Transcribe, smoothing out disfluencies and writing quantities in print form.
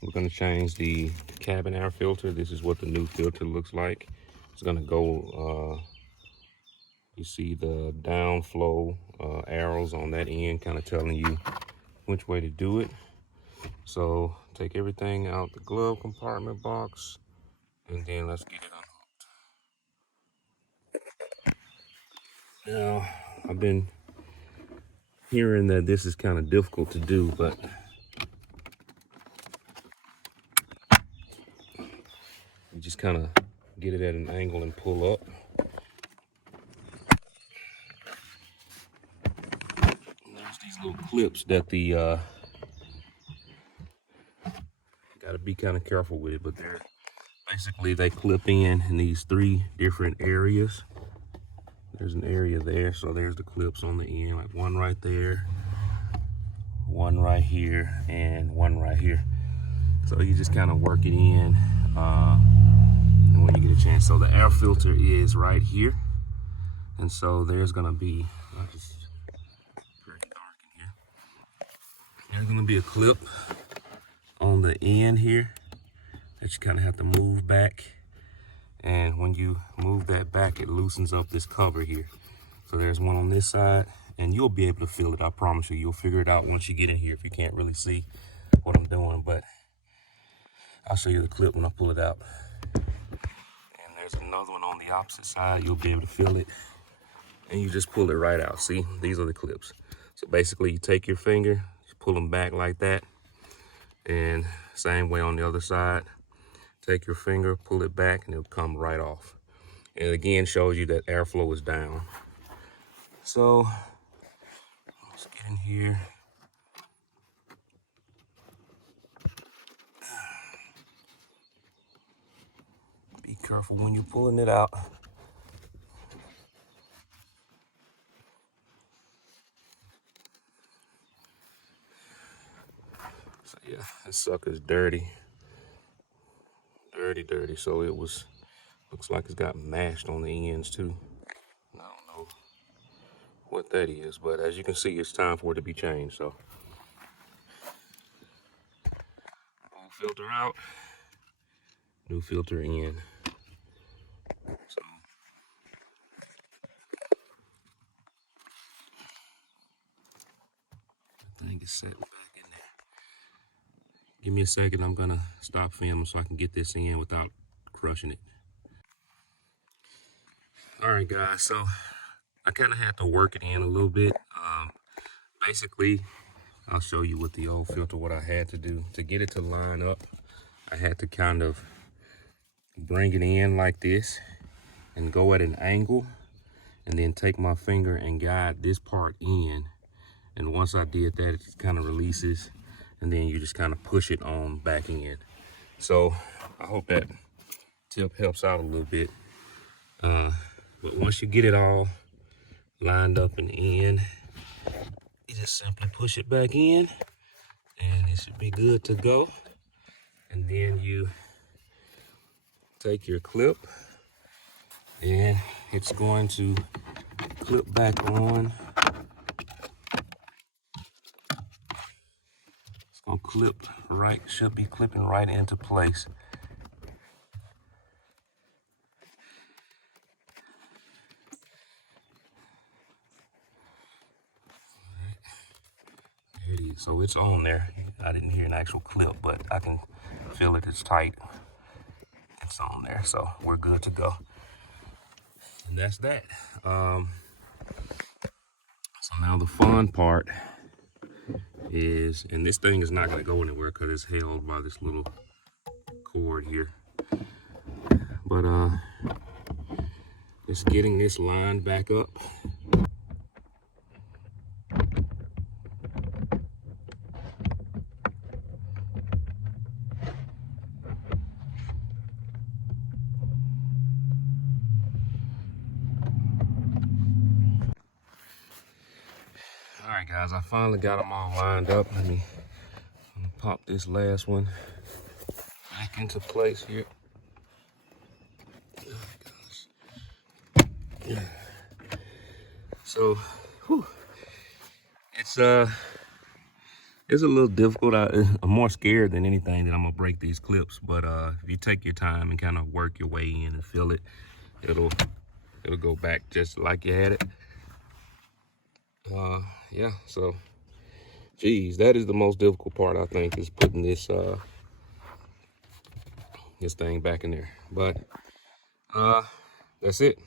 We're going to change the cabin air filter. This is what the new filter looks like. It's going to go, you see the downflow arrows on that end kind of telling you which way to do it. So take everything out the glove compartment box, and then let's get it unhooked. Now, I've been hearing that this is kind of difficult to do, but you just kind of get it at an angle and pull up. There's these little clips that the gotta be kind of careful with it, but they're basically, they clip in these 3 different areas. There's an area there, so there's the clips on the end, like one right there, one right here, and one right here. So you just kind of work it in, and when you get a chance. So the air filter is right here, and so there's gonna be, it's pretty dark in here. There's gonna be a clip on the end here that you kind of have to move back, and when you move that back, it loosens up this cover here. So there's one on this side, and you'll be able to feel it. I promise you, you'll figure it out once you get in here if you can't really see what I'm doing, but I'll show you the clip when I pull it out. And there's another one on the opposite side. You'll be able to feel it, and you just pull it right out. See, these are the clips. So basically, you take your finger, you pull them back like that, and same way on the other side. Take your finger, pull it back, and it'll come right off. And again, shows you that airflow is down. So let's get in here. Be careful when you're pulling it out. So yeah, this sucker's dirty. Dirty. So it was, looks like it's got mashed on the ends too. I don't know what that is, but as you can see, it's time for it to be changed. So old filter out, new filter in. So I think it's set back in there. Give me a second, I'm gonna stop filming so I can get this in without crushing it. All right, guys, so I kind of had to work it in a little bit. Basically, I'll show you with the old filter what I had to do. To get it to line up, I had to kind of bring it in like this and go at an angle, and then take my finger and guide this part in. And once I did that, it just kind of releases, and then you just kind of push it on back in. So I hope that tip helps out a little bit. But once you get it all lined up and in, you just simply push it back in, and it should be good to go. And then you take your clip, and it's going to clip back on. It's gonna clip right, should be clipping right into place. There it is. So it's on there. I didn't hear an actual clip, but I can feel it. It's tight. It's on there, so we're good to go. And that's that. So now the fun part is, and this thing is not going to go anywhere because it's held by this little cord here. But it's getting this line back up. All right, guys, I finally got them all lined up. I'm gonna pop this last one back into place here. Oh, gosh. So, whew, it's It's a little difficult. I'm more scared than anything that I'm gonna break these clips. But if you take your time and kind of work your way in and feel it, it'll go back just like you had it. Yeah. So, geez, that is the most difficult part, I think, is putting this this thing back in there. But that's it.